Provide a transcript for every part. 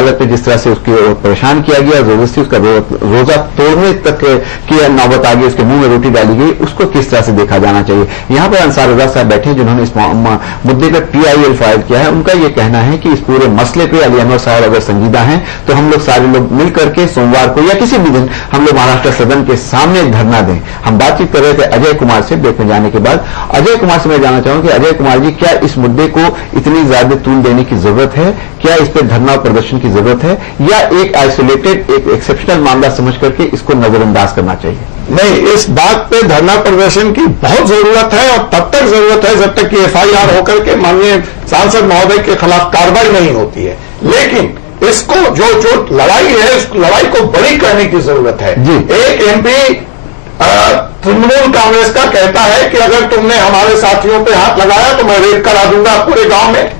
हालत में जिस तरह से उसकी परेशान किया गया, जबरदस्ती उसका रोजा तोड़ने तक की नौबत आ गई, उसके मुंह में रोटी डाली गई, उसको किस तरह से देखा जाना चाहिए। यहां पर अंसार रजा साहब बैठे जिन्होंने इस मुद्दे पर PIL फाइल किया है, उनका यह कहना है कि इस पूरे मसले पे अली अनवर साहब अगर संजीदा हैं तो हम लोग सारे लोग मिल करके सोमवार को या किसी भी दिन हम लोग महाराष्ट्र सदन के सामने धरना दें। हम बातचीत कर रहे थे अजय कुमार से ब्रेक में जाने के बाद। अजय कुमार से मैं जानना चाहूंगा कि अजय कुमार जी, क्या इस मुद्दे को इतनी ज्यादा तूल देने की जरूरत है? क्या इस पर धरना और प्रदर्शन की जरूरत है, या एक आइसोलेटेड, एक एक्सेप्शनल मामला समझ करके इसको नजरअंदाज करना चाहिए? नहीं, इस बात पे धरना प्रदर्शन की बहुत जरूरत है, और तब तक जरूरत है जब तक कि FIR होकर के माननीय सांसद महोदय के खिलाफ कार्रवाई नहीं होती है। लेकिन इसको जो लड़ाई है, उस लड़ाई को बड़ी करने की जरूरत है। एक MP तृणमूल कांग्रेस का कहता है कि अगर तुमने हमारे साथियों पे हाथ लगाया तो मैं रेप करा दूंगा पूरे गांव में।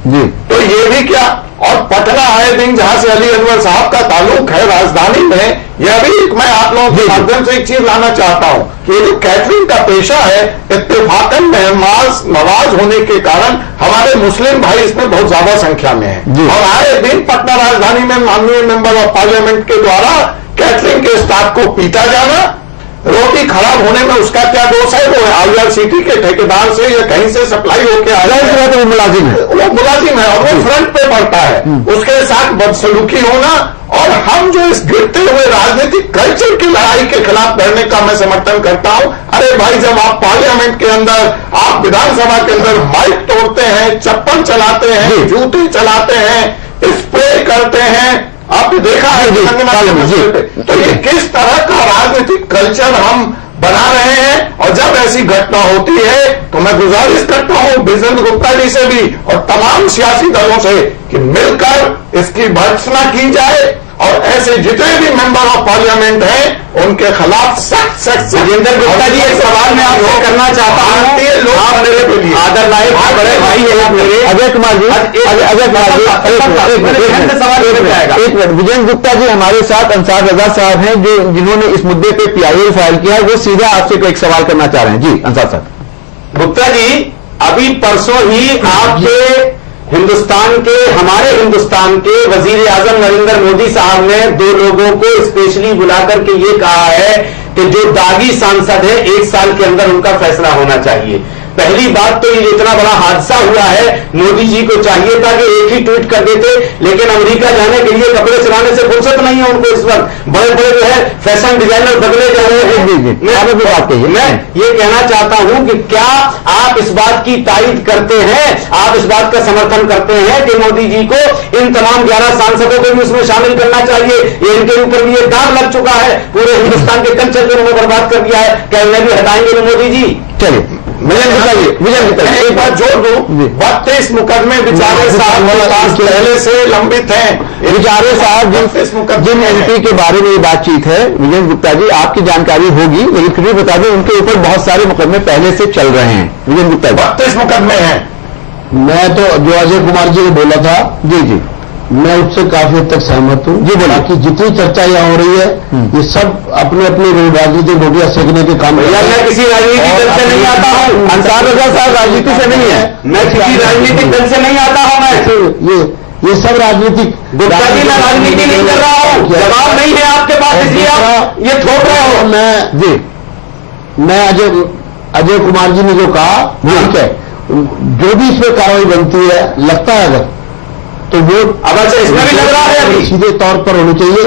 तो ये भी क्या, और पटना आए दिन जहां से अली अनवर साहब का ताल्लुक है राजधानी में, यह भी मैं आप लोगों के माध्यम से एक चीज लाना चाहता हूं कि ये जो कैटरिंग का पेशा है, इत्तेफाकन मेहमान नवाज होने के कारण हमारे मुस्लिम भाई इसमें बहुत ज्यादा संख्या में है, और आए दिन पटना राजधानी में माननीय मेंबर ऑफ पार्लियामेंट के द्वारा कैटरिंग के स्टाफ को पीटा जाना, रोटी खराब होने में उसका क्या दोष है? वो IRCT के ठेकेदार से या कहीं से सप्लाई होकर आ रहा है, वो मुलाजिम है और वो फ्रंट पे बढ़ता है, उसके साथ बदसलूकी होना। और हम जो इस गिरते हुए राजनीतिक कल्चर की लड़ाई के खिलाफ लड़ने का मैं समर्थन करता हूं। अरे भाई, जब आप पार्लियामेंट के अंदर, आप विधानसभा के अंदर माइक तोड़ते हैं, चप्पल चलाते हैं, जूते चलाते हैं, स्प्रे करते हैं, आपने देखा है तो ये किस तरह का राजनीतिक कल्चर हम बना रहे हैं। और जब ऐसी घटना होती है तो मैं गुजारिश करता हूं विजेंद्र गुप्ता जी से भी और तमाम सियासी दलों से कि मिलकर इसकी भर्त्सना की जाए, और ऐसे जितने भी मेंबर ऑफ पार्लियामेंट हैं उनके खिलाफ सख्त विजेंद्र गुप्ता जी, एक सवाल मैं आपसे करना चाहता हूं। आप मेरे लिए आदर लायक बड़े भाई है आप मेरे। अजय कुमार जी, एक मिनट, विजेंद्र गुप्ता जी हमारे साथ अंसार रजा साहब हैं जो जिन्होंने इस मुद्दे पे PIL फाइल किया है, वो सीधा आपसे एक सवाल करना चाह रहे हैं। जी अंसार साहब। गुप्ता जी, अभी परसों ही आपके हमारे हिंदुस्तान के वजीर आजम नरेंद्र मोदी साहब ने 2 लोगों को स्पेशली बुलाकर के ये कहा है कि जो दागी सांसद है 1 साल के अंदर उनका फैसला होना चाहिए। पहली बात तो ये इतना बड़ा हादसा हुआ है, मोदी जी को चाहिए था कि एक ही ट्वीट कर देते, लेकिन अमेरिका जाने के लिए कपड़े सिलाने से फुर्सत नहीं है उनको इस वक्त। बड़े बड़े जो है फैशन डिजाइनर बदले जा रहे हैं। मैं ये कहना चाहता हूं कि क्या आप इस बात की तारीफ करते हैं, आप इस बात का समर्थन करते हैं कि मोदी जी को इन तमाम 11 सांसदों को भी उसमें शामिल करना चाहिए? ये इनके ऊपर भी ये दाग लग चुका है, पूरे हिंदुस्तान के कल्चर को उन्होंने बर्बाद कर दिया है। क्या इन्हें भी हटाएंगे मोदी जी? चलिए एक बात जोड़ दूं, 32 मुकदमे बिचारे साहब के पास पहले से लंबित हैं। बिचारे साहब जिन MP के बारे में ये बातचीत है, विजेंद्र गुप्ता जी आपकी जानकारी होगी, लेकिन फिर भी बता दें उनके ऊपर बहुत सारे मुकदमे पहले से चल रहे हैं। विजेंद्र गुप्ता जी, 32 मुकदमे हैं। मैं तो जो अजय कुमार जी ने बोला था, जी मैं उससे काफी हद तक सहमत हूँ। जी बोला कि जितनी चर्चा यहाँ हो रही है ये सब अपने अपने राजनीतिक रोटियां सेकने के काम। मैं किसी राजनीतिक दल से नहीं आता हूँ। अंसार रजा साहब राजनीति से नहीं है, मैं किसी राजनीतिक दल से नहीं आता हूँ। मैं ये सब राजनीतिक। गुप्ता जी, मैं राजनीति नहीं कर रहा हूँ, जवाब नहीं है आपके पास, इसलिए आप ये थोप रहे हो। मैं अजय कुमार जी ने जो कहा ठीक है, जो भी इसमें कार्रवाई बनती है, लगता है अगर तो वो अब अच्छा इसमें भी लग रहा है अभी सीधे तौर पर होनी चाहिए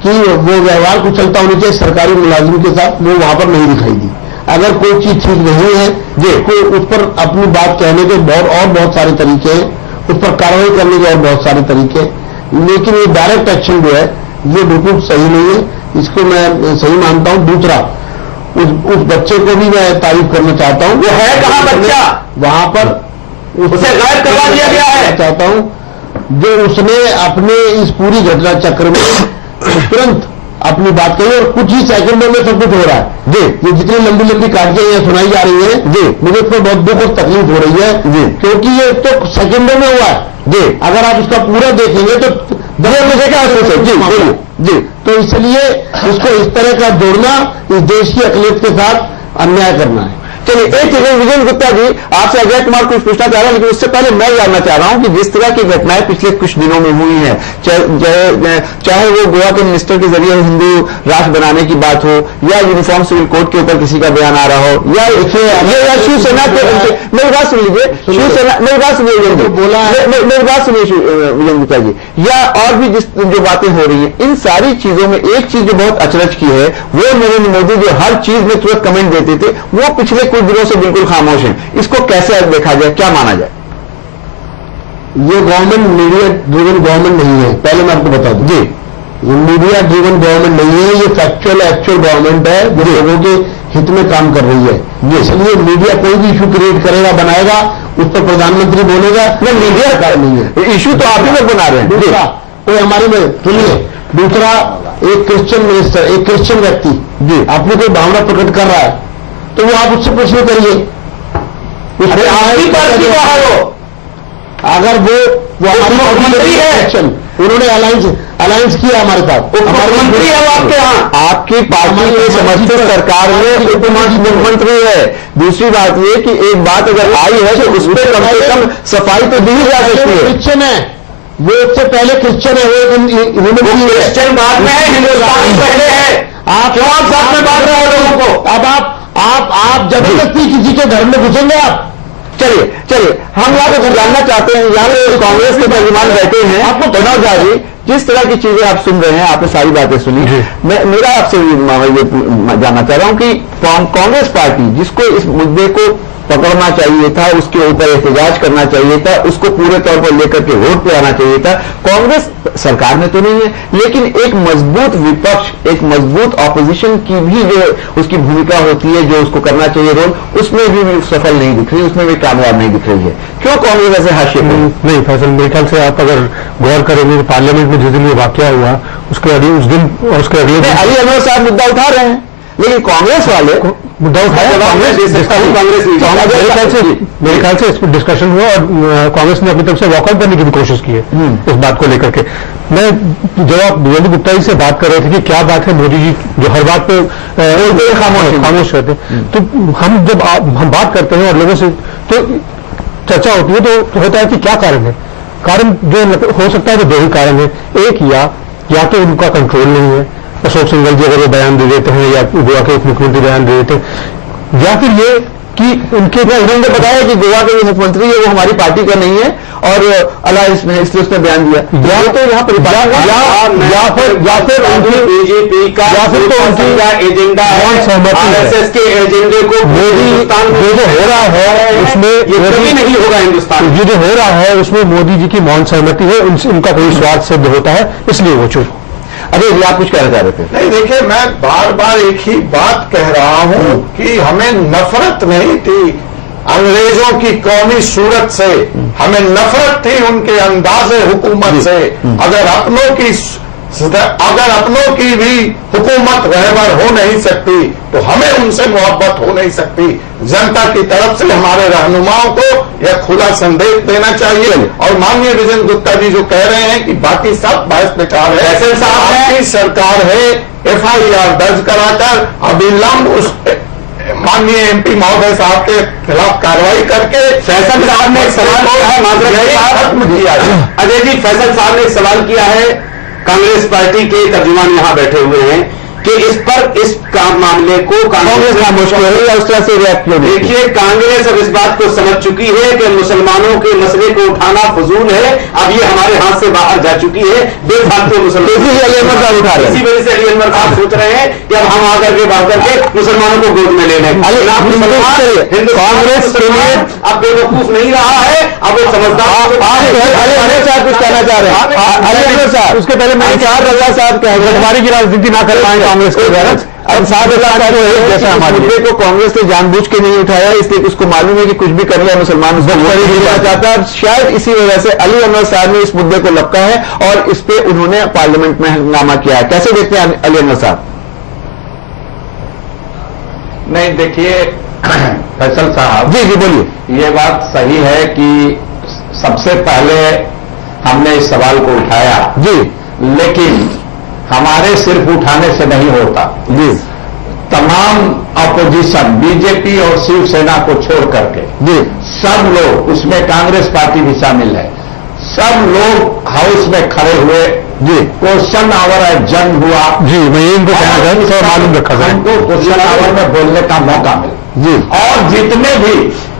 कि वो व्यवहार कुछ चलता होना चाहिए सरकारी मुलाजिम के साथ, वो वहां पर नहीं दिखाई दी। अगर कोई चीज ठीक नहीं है कोई उस पर अपनी बात कहने के बहुत सारे तरीके हैं, उस पर कार्रवाई करने के और बहुत सारे तरीके, लेकिन ये डायरेक्ट एक्शन जो है ये बिल्कुल सही नहीं है, इसको मैं सही मानता हूं। दूसरा, उस बच्चे को भी मैं तारीफ करना चाहता हूं। वो है कहां बच्चा? वहां पर उसे गायब करवा दिया गया है। चाहता हूं जो उसने अपने इस पूरी घटना चक्र में तुरंत अपनी बात कही और कुछ ही सेकंडों में सब कुछ हो रहा है। ये जितनी लंबी लंबी कागजें यहाँ सुनाई जा रही है मुझे इस पर बहुत दुख और तकलीफ हो रही है क्योंकि ये तो सेकंडों में हुआ है। अगर आप उसका पूरा देखेंगे तो मुझे क्या जी तो इसलिए इसको इस तरह का जोड़ना इस देश की अकलियत के साथ अन्याय करना है। चलिए एक चीज विजय गुप्ता जी, आपसे अजय कुमार कुछ पूछना चाह रहे हैं, लेकिन उससे पहले मैं जानना चाह रहा हूं कि जिस तरह की घटनाएं पिछले कुछ दिनों में हुई हैं, चाहे वो गोवा के मिनिस्टर के जरिए हिंदू राष्ट्र बनाने की बात हो, या यूनिफॉर्म सिविल कोड के ऊपर किसी का बयान आ रहा हो, या शिवसेना के, मेरी बात सुन लीजिए, शिवसेना, मेरी बात सुनिए मेरी बात सुनिए विजय गुप्ता जी, या और भी जो बातें हो रही हैं, इन सारी चीजों में एक चीज जो बहुत अचरज की है, वो नरेंद्र मोदी जो हर चीज में तुरंत कमेंट देते थे, वो पिछले कुछ दिनों से बिल्कुल खामोश हैं। इसको कैसे देखा जाए, क्या माना जाए? ये गवर्नमेंट मीडिया ड्रिवन गवर्नमेंट नहीं है, पहले मैं आपको बता दूं जी, ये मीडिया ड्रिवन गवर्नमेंट नहीं है, ये फैक्चुअल एक्चुअल गवर्नमेंट है जो लोगों के हित में काम कर रही है। इसलिए मीडिया कोई भी इशू क्रिएट करेगा, बनाएगा, उस पर प्रधानमंत्री बोलेगा, मैं मीडिया का नहीं है, इशू तो आप ही लोग बना रहे हैं। दूसरा कोई हमारी में सुनिए, दूसरा एक क्रिश्चियन मिनिस्टर, एक क्रिश्चियन व्यक्ति जी अपनी कोई भावना प्रकट कर रहा है, तो वो आप उससे प्रश्न करिए, अगर वो हमारी मंत्री है, उन्होंने अलायंस किया हमारे साथ, मुख्यमंत्री है वो आपके यहाँ, आपकी पार्टी के समर्थित सरकार में उप मुख्यमंत्री है। दूसरी बात ये कि एक बात अगर आई है तो उस पर कम से कम सफाई तो दी जा सकती है। क्रिश्चियन है वो, इससे पहले क्रिश्चियन है वो, क्रिश्चियन बाद में है, हिंदुस्तान पहले है। आप क्यों आप साथ में बांट रहे हो लोगों को? अब आप जबरदस्ती किसी के घर में घुसेंगे आप? चलिए हम यहाँ पे जानना चाहते हैं, यहाँ पे कांग्रेस के तर्जुमान बैठे हैं, आपको प्रणव झा जी, जिस तरह की चीजें आप सुन रहे हैं, आपने सारी बातें सुनी, मेरा आपसे ये जानना चाह रहा हूं कि कांग्रेस पार्टी जिसको इस मुद्दे को पकड़ना चाहिए था, उसके ऊपर एहतजाज करना चाहिए था, उसको पूरे तौर पर लेकर के वोट पे आना चाहिए था, कांग्रेस सरकार में तो नहीं है, लेकिन एक मजबूत विपक्ष, एक मजबूत ऑपोजिशन की भी जो उसकी भूमिका होती है, जो उसको करना चाहिए रोल, उसमें भी सफल नहीं दिख रही, उसमें भी कामयाब नहीं दिख रही है। क्यों कांग्रेस ऐसे हाशिए पर? नहीं फैसल, मेरे ख्याल से आप अगर गौर करेंगे पार्लियामेंट में जिस दिन ये वाकया हुआ उसके अगले उस दिन और उसके अगले दिन अली अनवर साहब मुद्दा उठा रहे हैं, लेकिन कांग्रेस वाले मुद्दा उठाया, मेरे ख्याल से इस पर डिस्कशन हुआ और कांग्रेस ने अपनी तरफ से वॉकआउट करने की भी कोशिश की है इस बात को लेकर के। मैं जब आप विजय गुप्ता जी से बात कर रहे थे कि क्या बात है मोदी जी जो हर बात पे खामोश रहते, तो हम जब हम बात करते हैं और लोगों से तो चर्चा होती है तो होता है कि क्या कारण है। कारण जो हो सकता है तो दो ही कारण है, एक या तो उनका कंट्रोल नहीं है, अशोक सिंघल जी अगर वो बयान दे देते हैं या गोवा के उप मुख्यमंत्री बयान दे देते हैं, या फिर ये कि उनके उन्होंने बताया कि गोवा के जो मुख्यमंत्री है वो हमारी पार्टी का नहीं है और अलायंस में, इसलिए उसने बयान दिया, या तो यहाँ पर या फिर उनकी बीजेपी का या फिर तो उनकी एजेंडा आरएसएस के एजेंडे को हिंदुस्तान में जो हो रहा है उसमें ये कभी नहीं होगा। हिंदुस्तान ये जो हो रहा है उसमें मोदी जी की मौन सहमति है, उनका कोई स्वार्थ सिद्ध होता है, इसलिए वो चुप। अरे आप कुछ कहना चाह रहे थे? नहीं, देखिए मैं बार बार एक ही बात कह रहा हूं कि हमें नफरत नहीं थी अंग्रेजों की कौमी सूरत से, हमें नफरत थी उनके अंदाजे हुकूमत से। अगर अपनों की भी हुकूमत रहबर हो नहीं सकती तो हमें उनसे मोहब्बत हो नहीं सकती। जनता की तरफ से हमारे रहनुमाओं को यह खुला संदेश देना चाहिए। और माननीय विजय गुप्ता जी जो कह रहे हैं कि बाकी सब बहस बेकार है, फैसल साहब आपकी सरकार है FIR दर्ज कराकर अविलंब उस माननीय MP महोदय साहब के खिलाफ कार्रवाई करके फैसल साहब ने एक सवाल किया है, खत्म किया है। अजय जी, फैसल साहब ने एक सवाल किया है, कांग्रेस पार्टी के तर्जुमान यहां बैठे हुए हैं कि इस मामले को कांग्रेस का मुश्किल है या उस तरह से रिएक्ट क्यों? देखिए, कांग्रेस अब इस बात को समझ चुकी है कि मुसलमानों के मसले को उठाना फजूल है, अब ये हमारे हाथ से बाहर जा चुकी है। बेफालतू मुसलमान इसी वजह से अली अनवर साहब सोच रहे हैं कि अब हम आकर के बात करके मुसलमानों को गोद में ले लें। कांग्रेस के लिए अब बेवकूफ नहीं रहा है, अब वो समझदार। कुछ कहना चाह रहे हैं अली अनवर साहब? उसके पहले मैंने कहा रजा साहब हमारी की राजनीति ना कर पाए कांग्रेस के द्वारा। अब साहब जैसा हमारे मुद्दे को कांग्रेस ने जानबूझ के नहीं उठाया, इसलिए उसको मालूम है कि कुछ भी कर लिया मुसलमान उसको देना चाहता है। शायद इसी वजह से अली अनवर साहब ने इस मुद्दे को लपका है और इस पे उन्होंने पार्लियामेंट में हंगामा किया है। कैसे देखते हैं अली अनवर साहब? नहीं, देखिए फैसल साहब, जी बोलिए। ये बात सही है कि सबसे पहले हमने इस सवाल को उठाया जी, लेकिन हमारे सिर्फ उठाने से नहीं होता जी। तमाम अपोजिशन बीजेपी और शिवसेना को छोड़ करके जी सब लोग, उसमें कांग्रेस पार्टी भी शामिल है, सब लोग हाउस में खड़े हुए। जी क्वेश्चन आवर जंग हुआ। जी मैं ये इनको कहना चाहता हूं, थोड़ा मालूम रखा जाए। हमको क्वेश्चन आवर में बोलने का मौका मिला जी और जितने भी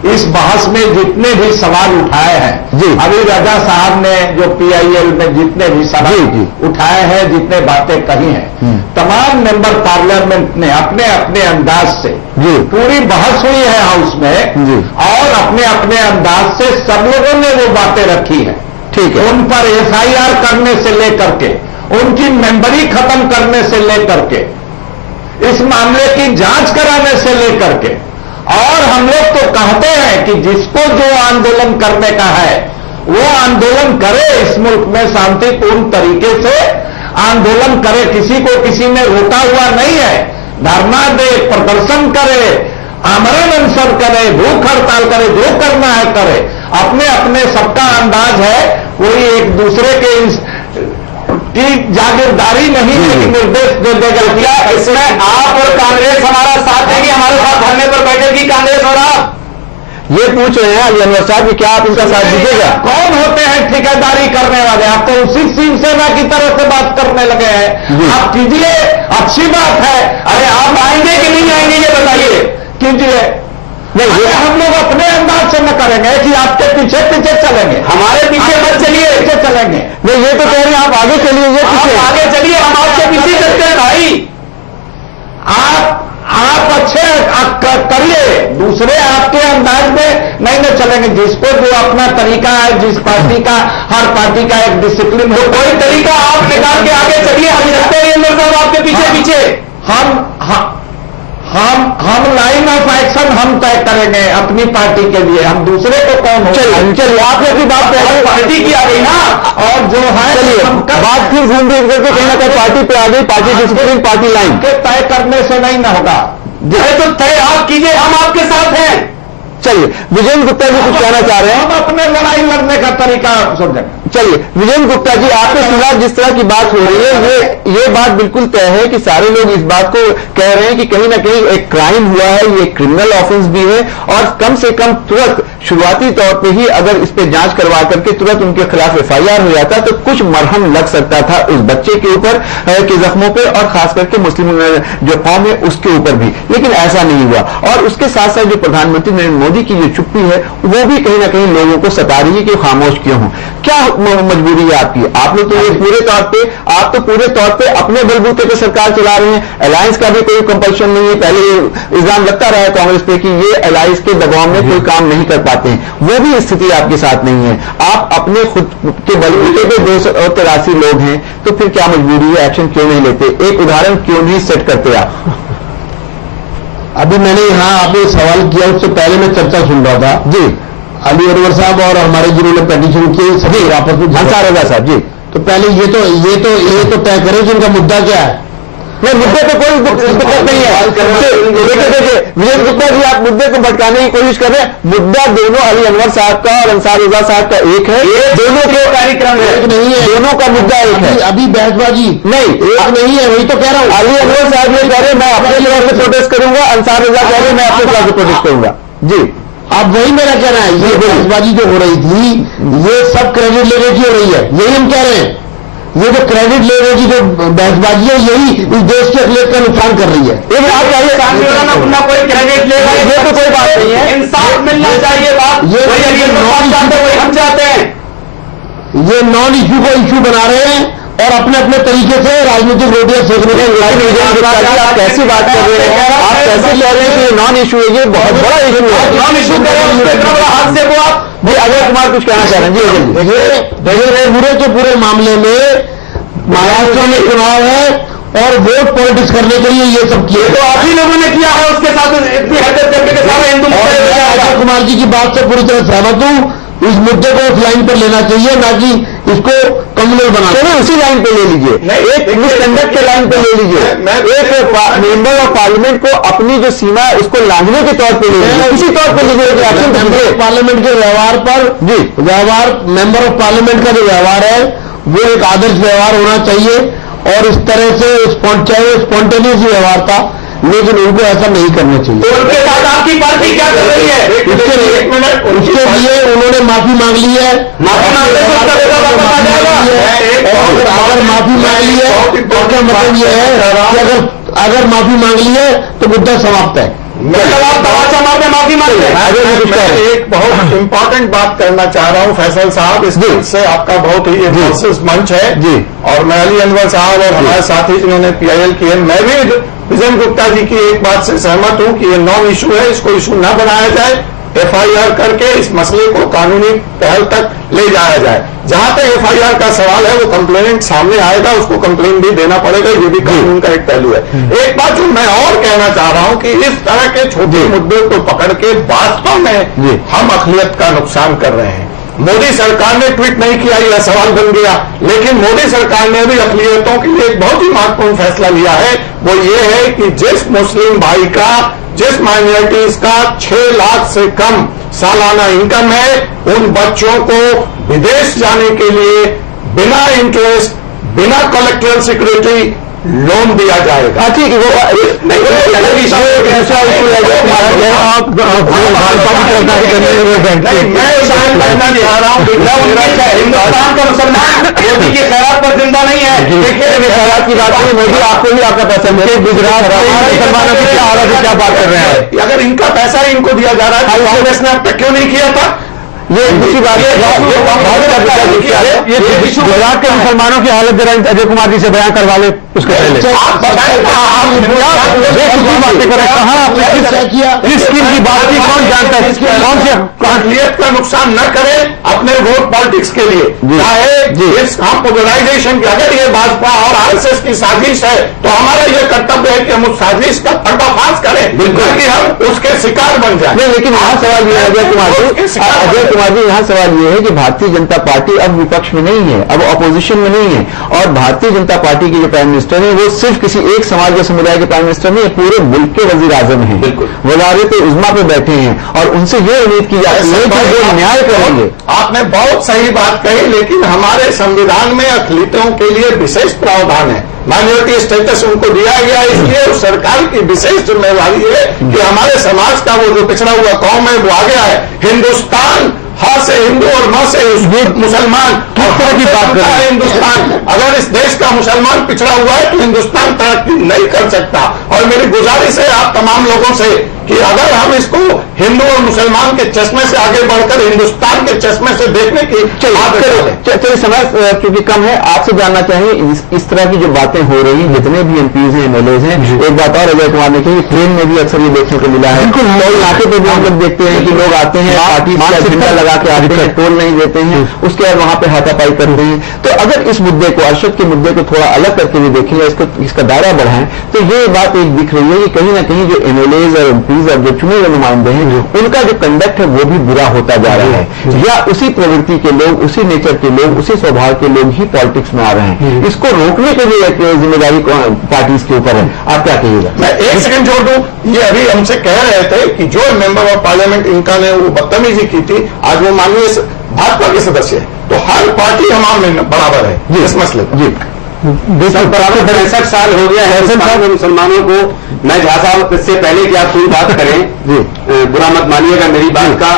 इस बहस में जितने भी सवाल उठाए हैं, जी अभी रजा साहब ने जो PIL में जितने भी सवाल जी उठाए हैं, जितने बातें कही हैं, तमाम मेंबर पार्लियामेंट ने अपने अपने अंदाज से, जी पूरी बहस हुई है हाउस में जी और अपने अपने अंदाज से सब लोगों ने वो बातें रखी है। ठीक है। उन पर FIR करने से लेकर के, उनकी मेंबरी खत्म करने से लेकर के, इस मामले की जांच कराने से लेकर के, और हम लोग तो कहते हैं कि जिसको जो आंदोलन करने का है वो आंदोलन करे, इस मुल्क में शांतिपूर्ण तरीके से आंदोलन करे, किसी को किसी ने रोका हुआ नहीं है। धरना दे, प्रदर्शन करे, आमरण अनशन करे, भूख हड़ताल करे, जो करना है करे। अपने अपने सबका अंदाज है, कोई एक दूसरे के की जागीरदारी नहीं है कि निर्देश दे देगा। क्या इसमें आप और कांग्रेस हमारा साथ देंगे, हमारे साथ धरने पर बैठेगी कांग्रेस और आप? ये पूछ रहे हैं अली अनवर साहब कि क्या आप इनका साथ दीजिएगा? कौन होते हैं ठेकेदारी करने वाले? आप तो उसी शिवसेना की तरफ से बात करने लगे हैं। आप कीजिए, अच्छी बात है। अरे आप आएंगे कि नहीं आएंगे ये बताइए, कीजिए। नहीं, ये हम लोग अपने अंदाज से न करेंगे कि आपके पीछे पीछे चलेंगे। हमारे पीछे मत चलिए, पीछे चलेंगे। नहीं, ये तो कह रहे हैं आप आगे चलिए, ये आप पीछे आगे चलिए, हम आपके पीछे चलते हैं भाई। आप अच्छे करिए, दूसरे आपके अंदाज में नहीं न चलेंगे। जिसको जो अपना तरीका है, जिस पार्टी का, हर पार्टी का एक डिसिप्लिन हो, कोई तरीका आप निकाल के आगे चलिए, हम चलते हैं अंदर साहब आपके पीछे पीछे। हम लाइन ऑफ एक्शन हम तय करेंगे अपनी पार्टी के लिए। हम दूसरे को कौन हो? चलिए आपने अपनी बात कह रहे पार्टी की आ गई ना, और जो है चलिए हम बात फिर घूम फिर करके कहीं ना कहीं पार्टी पे आ गई, पार्टी डिसिप्लिन, पार्टी लाइन के तय करने से नहीं न होगा। तो तय आप कीजिए, हम आपके साथ हैं। चलिए विजेंद्र गुप्ता जी कुछ कहना चाह रहे हैं। हम अपने लड़ाई लड़ने का तरीका समझें। चलिए विजेंद्र गुप्ता जी, आपके खिलाफ जिस तरह की बात हो रही है, ये बात बिल्कुल तय है कि सारे लोग इस बात को कह रहे हैं कि कहीं ना कहीं एक क्राइम हुआ है, ये क्रिमिनल ऑफेंस भी है, और कम से कम तुरंत शुरुआती तौर पे ही अगर इस पे जांच करवा करके तुरंत उनके खिलाफ FIR हो जाता तो कुछ मरहम लग सकता था उस बच्चे के ऊपर के जख्मों पे, और खास करके मुस्लिम जो कौम है उसके ऊपर भी। लेकिन ऐसा नहीं हुआ, और उसके साथ साथ जो प्रधानमंत्री नरेंद्र मोदी की जो चुप्पी है वो भी कहीं ना कहीं लोगों को सता रही है कि खामोश क्यों हो। क्या मजबूरी है आपकी? आप लोग तो ये पूरे तौर पे अपने बलबूते पे सरकार चला रहे हैं। अलायंस का भी कोई कंपल्शन नहीं है। पहले ये इल्जाम लगता रहा है कांग्रेस पे कि ये अलायंस के दबाव में कोई काम नहीं कर पाते हैं, वो भी स्थिति आपके साथ नहीं है। आप अपने खुद के बलबूते पे 283 लोग हैं, तो फिर क्या मजबूरी है? एक्शन क्यों नहीं लेते? एक उदाहरण क्यों नहीं सेट करते आप? अभी मैंने यहाँ आपने सवाल किया, उससे पहले मैं चर्चा सुन रहा था जी अली अनवर साहब और हमारे जिन्होंने पेटिशन किए सभी आपस में अंसार रजा साहब जी। तो पहले ये तो तय करें कि इनका मुद्दा क्या है। नहीं, मुद्दे पे कोई दिक्कत नहीं है। देखिए विजेंद्र गुप्ता जी, आप मुद्दे को भटकाने की कोशिश कर रहे हैं। मुद्दा दोनों अली अनवर साहब का और अंसार रजा साहब का एक है, दोनों के कार्यक्रम एक नहीं है, दोनों का मुद्दा एक है। अभी बहसबाजी नहीं, एक नहीं है, वही तो कह रहा हूँ। अली अनवर साहब ये कह रहे हैं मैं अपने तरफ से प्रोटेस्ट करूंगा, अंसार रजा कह रहे हैं मैं अपने तरफ से प्रोटेस्ट करूंगा। जी अब वही मेरा कहना है, ये बहसबाजी जो हो रही थी ये सब क्रेडिट लेने की हो रही है, यही हम कह रहे हैं। ये जो क्रेडिट लेने की जो बहसबाजी है यही इस देश के अखिलेश का नुकसान कर रही है। लेकिन आप चाहिए अपना कोई क्रेडिट लेगा, ये तो कोई बात नहीं है। इंसाफ मिलना चाहिए। बात वही हम चाहते हैं। ये नॉन इश्यू को इश्यू बना रहे हैं और अपने अपने तरीके से राजनीतिक रोटियां सेकने के। आप कैसी बात कर रहे हैं? आप कैसे कह रहे हैं कि ये नॉन इशू है? ये बहुत बड़ा इशू है। नॉन इशू करें हाथ से वो आप जी अजय कुमार कुछ कहना चाह रहे हैं? जी देखिए पूरे के पूरे मामले में महाराष्ट्र में चुनाव है और वोट पॉलिटिक्स करने के लिए ये सब किए। तो आप ही लोगों ने किया है, उसके साथ इतनी हरकत करके के सारे हिंदू अजय कुमार जी की बात से पूरी तरह सहमत हूं। इस मुद्दे को उस लाइन पर लेना चाहिए, ना कि इसको कम्युनल बनाना। चलो उसी लाइन पे ले लीजिए, एक मिसकंडक्ट के लाइन पे ले लीजिए। एक मेंबर ऑफ पार्लियामेंट को अपनी जो सीमा है उसको लांघने के तौर पे ले लीजिए, इसी तौर पे लीजिए। मेंबर ऑफ पार्लियामेंट के व्यवहार पर मेंबर ऑफ पार्लियामेंट का जो व्यवहार है वो एक आदर्श व्यवहार होना चाहिए, और इस तरह से चाहे स्पॉन्टेनियस व्यवहार था, लेकिन उनको ऐसा नहीं करना चाहिए। तो उनके साथ आपकी पार्टी क्या कर रही है? उसके लिए उन्होंने माफी मांग ली है। माफी मांगने से उसका बेटा वापस आ जाएगा। और अगर माफी मांग ली है तो क्या मतलब ये है कि अगर माफी मांग ली है तो मुद्दा समाप्त है। मतलब आप तमाचा मार के माफी मांग रहे मैं एक बहुत इंपॉर्टेंट बात करना चाह रहा हूं फैसल साहब, इससे आपका बहुत ही एनालिसिस मंच है जी। और मैं अली अनवर साहब और हमारे साथी जिन्होंने पीआईएल की है, मैं भी विजय गुप्ता जी की एक बात से सहमत हूं कि ये नॉन इशू है, इसको इशू न बनाया जाए, एफआईआर करके इस मसले को कानूनी पहल तक ले जाया जाए। जहां तक एफआईआर का सवाल है, वो कंप्लेनेंट सामने आएगा, उसको कंप्लेन भी देना पड़ेगा, ये भी कानून का एक पहलू है। एक बात जो मैं और कहना चाह रहा हूं कि इस तरह के छोटे मुद्दों को पकड़ के वास्तव में हम अखिलियत का नुकसान कर रहे हैं। मोदी सरकार ने ट्वीट नहीं किया, यह सवाल बन गया, लेकिन मोदी सरकार ने भी अखिलियतों के लिए एक बहुत ही महत्वपूर्ण फैसला लिया है। वो ये है कि जिस मुस्लिम भाई का, जिस माइनॉरिटीज का 6 लाख से कम सालाना इनकम है, उन बच्चों को विदेश जाने के लिए बिना इंटरेस्ट, बिना कलेक्टरल सिक्योरिटी लोन दिया जाएगा। ठीक है, मैं चाह रहा हूं हिंदुस्तान का मुसलमान मोदी की खैरात पर जिंदा नहीं है। देखिए खैरात की बात नहीं, मोदी आपको भी आपका पसंद है, गुजरात मुसलमानों की क्या हालत है, क्या बात कर रहे हैं? अगर इनका पैसा ही इनको दिया जा रहा है, कांग्रेस ने अब तक क्यों नहीं किया था? ये दूसरी बात है, गुजरात के मुसलमानों की हालत जरा अजय कुमार जी से बयान करवा ले उसके पहले। आप बताएं बातें करें, कहाँ किस स्कीम की बात की, कौन जानता है, कौन से अखिलियत का नुकसान न करें अपने वोट पॉलिटिक्स के लिए, चाहे इस पोलराइजेशन की, अगर ये भाजपा और आरएसएस की साजिश है तो हमारा ये कर्तव्य है कि हम उस साजिश का पर्दाफाश करें, ताकि हम उसके शिकार बन जाए। नहीं, लेकिन यहाँ सवाल ये है अजय कुमार जी, यहाँ सवाल ये है कि भारतीय जनता पार्टी अब विपक्ष में नहीं है, अब अपोजिशन में नहीं है, और भारतीय जनता पार्टी के जो प्राइम मिनिस्टर है वो सिर्फ किसी एक समाज या समुदाय के प्राइम मिनिस्टर नहीं है, पूरे मुल्क के वजीर आजम है, वजारत उज़्मा पे बैठे हैं, और उनसे ये उम्मीद की जाती है कि वो न्याय करेंगे। आपने बहुत सही बात कही, लेकिन हमारे संविधान में अखिलियतों के लिए विशेष प्रावधान है, माइनॉरिटी स्टेटस उनको दिया गया, इसलिए उस सरकार की विशेष जिम्मेवारी है कि हमारे समाज का वो जो पिछड़ा हुआ कौम है वो आगे आए। हिंदुस्तान हाँ से हिंदू और न से मुसलमान, किस तरह की बात करता है हिंदुस्तान? अगर इस देश का मुसलमान पिछड़ा हुआ है तो हिंदुस्तान तरक्की नहीं कर सकता। और मेरी गुजारिश है आप तमाम लोगों से कि अगर हम इसको हिंदू और मुसलमान के चश्मे से आगे बढ़कर हिंदुस्तान के चश्मे से देखने की चलिए समय क्योंकि कम है, आपसे जानना चाहिए इस तरह की जो बातें हो रही हैं, जितने भी एमपीज हैं, एमएलएज हैं, एक बात और अजय कुमार ने कही, ट्रेन में भी अक्सर ये देखने को मिला है, टोल नाके पे भी हम लोग देखते हैं कि लोग आते हैं, पार्टी का झंडा लगा के आते हैं, टोल नहीं देते हैं, उसके बाद वहां पे हाथापाई करते हैं। तो अगर इस मुद्दे को, अरशद के मुद्दे को थोड़ा अलग करके भी देखें, इसका दायरा बढ़ाएं, तो ये बात एक दिख रही है कि कहीं ना कहीं जो एमएलएज और एमपीज और जो चुने हुए नुमाइंदे हैं, उनका जो कंडक्ट है वो भी बुरा होता जा रहा है, या उसी प्रवृत्ति के लोग, उसी नेचर के लोग, उसी स्वभाव के लोग ही पॉलिटिक्स में आ रहे हैं। इसको रोकने के लिए एक जिम्मेदारी पार्टीज के ऊपर है, आप क्या कहिएगा? मैं एक सेकंड जोड़ दूं, ये अभी हमसे कह रहे थे कि जो मेंबर ऑफ पार्लियामेंट इनका ने वो बदतमीजी की थी, आज वो माननीय भाजपा के सदस्य है, तो हर पार्टी हमारे बराबर है इस मसले पर। जी, बराबर 65 साल हो गया है मुसलमानों को। मैं झा साहब इससे पहले कि आप कोई बात करें, बुरा मत मानिएगा मेरी बात का,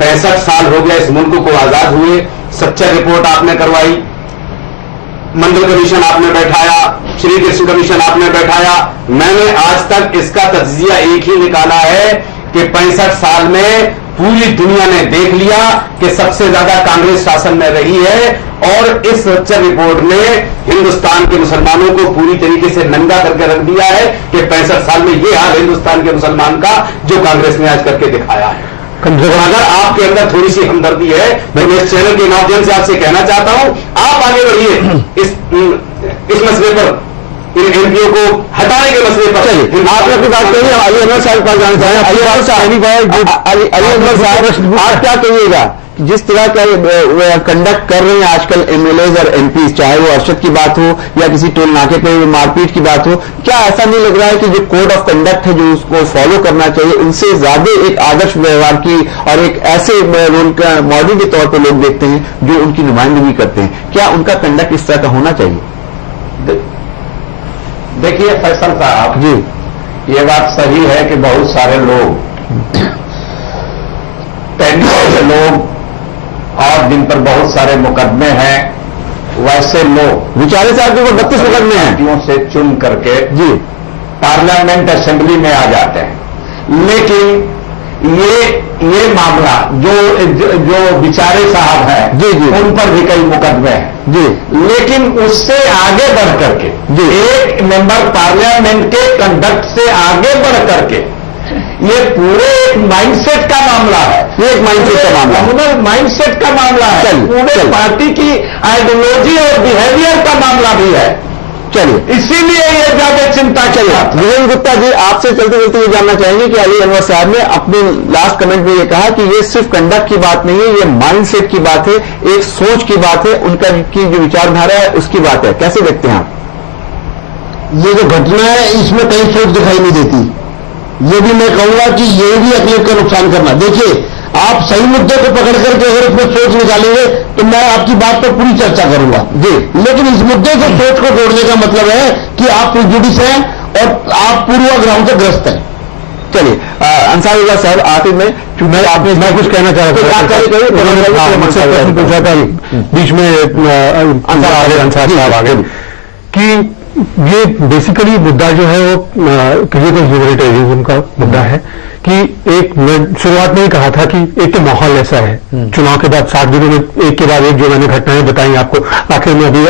65 साल हो गया इस मुल्क को आजाद हुए, सच्चा रिपोर्ट आपने करवाई, मंडल कमीशन आपने बैठाया, श्री कृष्ण कमीशन आपने बैठाया, मैंने आज तक इसका तज्जिया एक ही निकाला है कि 65 साल में पूरी दुनिया ने देख लिया कि सबसे ज्यादा कांग्रेस शासन में रही है, और इस सच्चा रिपोर्ट ने हिंदुस्तान के मुसलमानों को पूरी तरीके से नंगा करके रख दिया है कि 65 साल में यह हाल हिंदुस्तान के मुसलमान का जो कांग्रेस ने आज करके दिखाया है। अगर आपके अंदर थोड़ी सी हमदर्दी है तो मैं इस चैनल के माध्यम से आपसे कहना चाहता हूं, आप आगे बढ़िए इस मसले पर, इन एमपीओ को हटाने के मसले पर। चलिए आपने अपनी बात कही, अली अनवर साहब का जानना चाहें। अली अनवर साहब, आप क्या कहिएगा जिस तरह का कंडक्ट कर रहे हैं आजकल एमएलएज और एमपीज, चाहे वो अरशद की बात हो या किसी टोल नाके पे मारपीट की बात हो, क्या ऐसा नहीं लग रहा है कि जो कोड ऑफ कंडक्ट है जो उसको फॉलो करना चाहिए, उनसे ज्यादा एक आदर्श व्यवहार की और एक ऐसे रोल का मॉडल के तौर पर लोग देखते हैं जो उनकी नुमाइंदगी करते हैं, क्या उनका कंडक्ट इस तरह का होना चाहिए? देखिए फैसल साहब जी, ये बात सही है कि बहुत सारे लोग पेंशन के लोग और जिन पर बहुत सारे मुकदमे हैं, वैसे लोग विचारे साहब के 32 मुकदमे हैं पार्टियों से चुन करके जी पार्लियामेंट असेंबली में आ जाते हैं। लेकिन ये मामला जो बिचारे साहब हैं, जी, जी। उन पर भी कई मुकदमे हैं जी लेकिन उससे आगे बढ़ करके जी। एक मेंबर पार्लियामेंट के कंडक्ट से आगे बढ़ करके ये पूरे एक माइंडसेट का मामला है। ये एक माइंडसेट का मामला है। कम्युनल माइंडसेट का मामला है। चलिए, पूरे चलिए। पार्टी की आइडियोलॉजी और बिहेवियर का मामला भी है। चलिए इसीलिए ये ज्यादा चिंता की बात है। वीरेंद्र गुप्ता जी, आपसे चलते चलते ये जानना चाहेंगे कि अली अनवर साहब ने अपने लास्ट कमेंट में ये कहा कि ये सिर्फ कंडक्ट की बात नहीं है, ये माइंडसेट की बात है, एक सोच की बात है, उनका की जो विचारधारा है उसकी बात है। कैसे देखते हैं आप? ये जो घटना है इसमें कहीं सोच दिखाई नहीं देती। ये भी मैं कहूंगा कि ये भी अकलियत का नुकसान करना। देखिए, आप सही मुद्दे को पकड़ करके अगर इसमें सोच निकालेंगे तो मैं आपकी बात पर पूरी चर्चा करूंगा जी, लेकिन इस मुद्दे से सोच को जोड़ने का मतलब है कि आप प्रिजुडिस हैं और आप पूर्वाग्रहों से ग्रस्त हैं। चलिए अंसारुल्लाह साहब, आखिर में चूंकि आपने मैं कुछ कहना चाह रहा था। उन्होंने मुझसे प्रश्न पूछा था, बीच में अंसार साहब आ गए कि ये बेसिकली मुद्दा जो है वो क्रिटिकल ह्यूमैनिटेरियनिज्म का मुद्दा है कि एक, मैं शुरुआत में ही कहा था कि एक तो माहौल ऐसा है, चुनाव के बाद 7 दिनों में एक के बाद एक जो मैंने घटनाएं बताई आपको, आखिर में अभी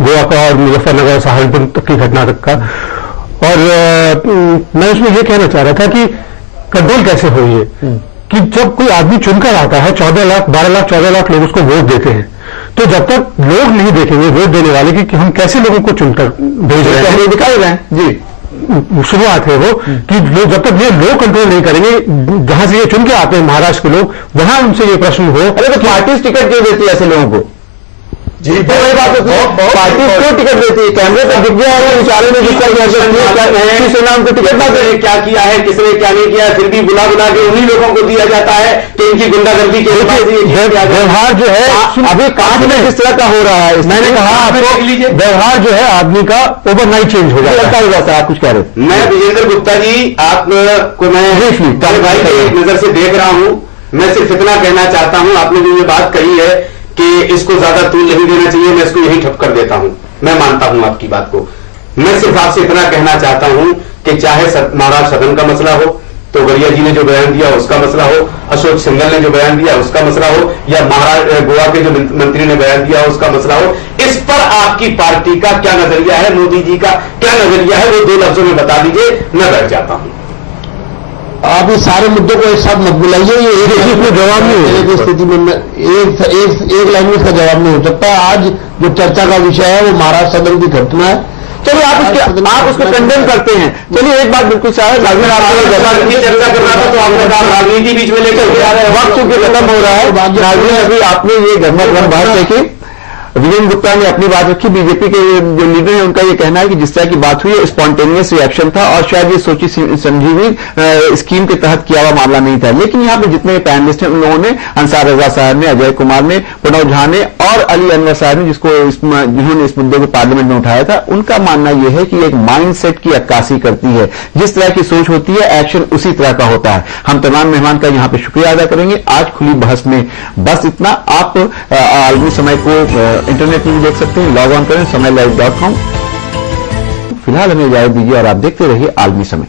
गोवा का और मुजफ्फरनगर सहारनपुर तक की घटना तक का, और मैं उसमें ये कहना चाह रहा था कि कंट्रोल कैसे हो ये कि जब कोई आदमी चुनकर आता है, 14 लाख 12 लाख 14 लाख लोग उसको वोट देते हैं, तो जब तक लोग नहीं देखेंगे वोट देने वाले कि हम कैसे लोगों को चुनकर भेज रहे हैं, दिखाई रहे हैं जी, शुरुआत है वो कि लोग जब तक ये लोग कंट्रोल नहीं करेंगे, जहां से ये चुन के आते हैं महाराष्ट्र के लोग, वहां उनसे ये प्रश्न हो, अरे तो पार्टी टिकट क्यों देती है ऐसे लोगों को? जी, तो वही बात होती है, पार्टी क्यों टिकट देती है? कैमरे पर दिख गया है विचारे में जिसका शिवसेना उनको टिकट ना दे, क्या किया है, किसने क्या नहीं किया, फिर भी बुला बुला के उन्हीं लोगों को दिया जाता है कि इनकी गुंडागर्दी के व्यवहार जो है अभी कांड में किस तरह का हो रहा है, मैंने कहा आपको व्यवहार जो है आदमी का ओवरनाइट चेंज हो जाता है। आप कुछ कह रहे? मैं विजेंद्र गुप्ता जी, आपको मैं भाई की नजर से देख रहा हूं, मैं सिर्फ इतना कहना चाहता हूं, आपने जो ये बात कही है कि इसको ज्यादा तूल नहीं देना चाहिए, मैं इसको यही ठप कर देता हूं। मैं मानता हूं आपकी बात को। मैं सिर्फ आपसे इतना कहना चाहता हूं कि चाहे महाराष्ट्र सदन का मसला हो, तो गरिया जी ने जो बयान दिया उसका मसला हो, अशोक सिंघल ने जो बयान दिया उसका मसला हो, या महाराष्ट्र गोवा के जो मंत्री ने बयान दिया उसका मसला हो, इस पर आपकी पार्टी का क्या नजरिया है, मोदी जी का क्या नजरिया है, वो 2 लफ्जों में बता दीजिए, मैं बैठ जाता हूं। आप इस सारे मुद्दों को एक साथ मत बुलाइए, ये एक जवाब नहीं हो सकता स्थिति में, एक लाइन में इसका जवाब नहीं हो सकता। आज जो चर्चा का विषय है वो महाराष्ट्र सदन की घटना है। चलिए आप उसको कंडेम करते हैं। चलिए एक बात बिल्कुल साहब, अगर आपकी चर्चा कर रहा था तो आपने कहा राजनीति बीच में लेकर के आ रहे हैं, वक्त चूंकि खत्म हो रहा है, नाज़रीन अभी आपने ये गरमा बात देखी, वीरेंद्र गुप्ता ने अपनी बात रखी, बीजेपी के जो लीडर हैं उनका ये कहना है कि जिस तरह की बात हुई है स्पॉन्टेनियस रिएक्शन था और शायद ये सोची समझी हुई स्कीम के तहत किया हुआ मामला नहीं था। लेकिन यहाँ पे जितने पैनलिस्ट हैं उन लोगों ने, अंसार रजा साहब ने, अजय कुमार ने, प्रणव झा ने और अली अनवर साहब ने, जिन्होंने इस मुद्दे को पार्लियामेंट में उठाया था, उनका मानना यह है कि एक माइंडसेट की अक्कासी करती है। जिस तरह की सोच होती है एक्शन उसी तरह का होता है। हम तमाम मेहमान का यहाँ पे शुक्रिया अदा करेंगे आज खुली बहस में। बस इतना। आप आलमी समय को इंटरनेट में देख सकते हैं, लॉग ऑन करें समयलाइव.com। फिलहाल हमें इजाजत दीजिए और आप देखते रहिए आलमी समय।